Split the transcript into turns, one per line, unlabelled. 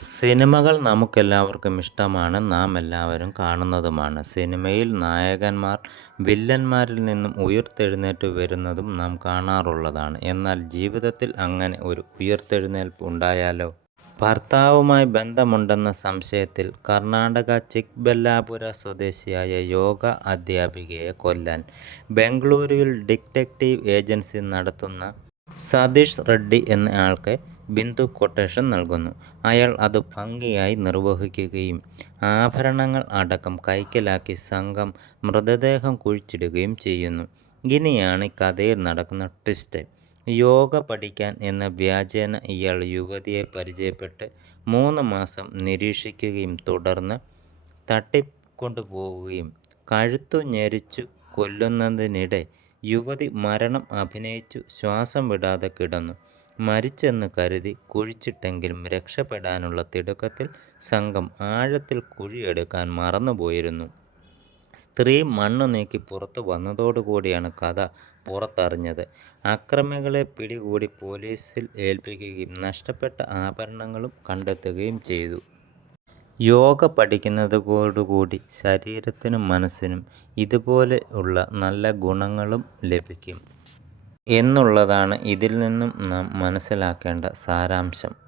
സിനിമകൾ നമുക്കെല്ലാവർക്കും ഇഷ്ടമാണ്. നാം എല്ലാവരും കാണുന്നതുമാണ്. സിനിമയിൽ നായകന്മാർ വില്ലന്മാരിൽ നിന്നും ഉയർത്തെഴുന്നേറ്റ് വരുന്നതും നാം കാണാറുള്ളതാണ്. എന്നാൽ ജീവിതത്തിൽ അങ്ങനെ ഒരു ഉയർത്തെഴുന്നേൽപ്പ് ഉണ്ടായാലോ? ഭർത്താവുമായി ബന്ധമുണ്ടെന്ന സംശയത്തിൽ കർണാടക ചിക്ബല്ലാപുര സ്വദേശിയായ യോഗ അധ്യാപികയെ കൊല്ലാൻ ബംഗളൂരുവിൽ ഡിറ്റക്റ്റീവ് ഏജൻസി നടത്തുന്ന സതീഷ് റെഡ്ഡി എന്നയാൾക്ക് ബിന്ദു കൊട്ടേഷൻ നൽകുന്നു. അയാൾ അത് ഭംഗിയായി നിർവഹിക്കുകയും ആഭരണങ്ങൾ അടക്കം കൈക്കലാക്കി സംഘം മൃതദേഹം കുഴിച്ചിടുകയും ചെയ്യുന്നു. ഇനിയാണ് കഥയിൽ നടക്കുന്ന ട്വിസ്റ്റ്. യോഗ പഠിക്കാൻ എന്ന വ്യാജേന ഇയാൾ യുവതിയെ പരിചയപ്പെട്ട് മൂന്ന് മാസം നിരീക്ഷിക്കുകയും തുടർന്ന് തട്ടിക്കൊണ്ടുപോവുകയും കഴുത്തു ഞെരിച്ചു കൊല്ലുന്നതിനിടെ യുവതി മരണം അഭിനയിച്ചു. ശ്വാസം വിടാതെ കിടന്നു. മരിച്ചെന്ന് കരുതി കുഴിച്ചിട്ടെങ്കിലും രക്ഷപ്പെടാനുള്ള തിടുക്കത്തിൽ സംഘം ആഴത്തിൽ കുഴിയെടുക്കാൻ മറന്നുപോയിരുന്നു. സ്ത്രീ മണ്ണ് നീക്കി പുറത്തു വന്നതോടുകൂടിയാണ് കഥ പുറത്തറിഞ്ഞത്. അക്രമികളെ പിടികൂടി പോലീസിൽ ഏൽപ്പിക്കുകയും നഷ്ടപ്പെട്ട ആഭരണങ്ങളും കണ്ടെത്തുകയും ചെയ്തു. യോഗ പഠിക്കുന്നതോടുകൂടി ശരീരത്തിനും മനസ്സിനും ഇതുപോലെ ഉള്ള നല്ല ഗുണങ്ങളും ലഭിക്കും. എന്നുള്ളതാണ് ഇതിൽ നിന്നും നാം മനസ്സിലാക്കേണ്ട സാരാംശം.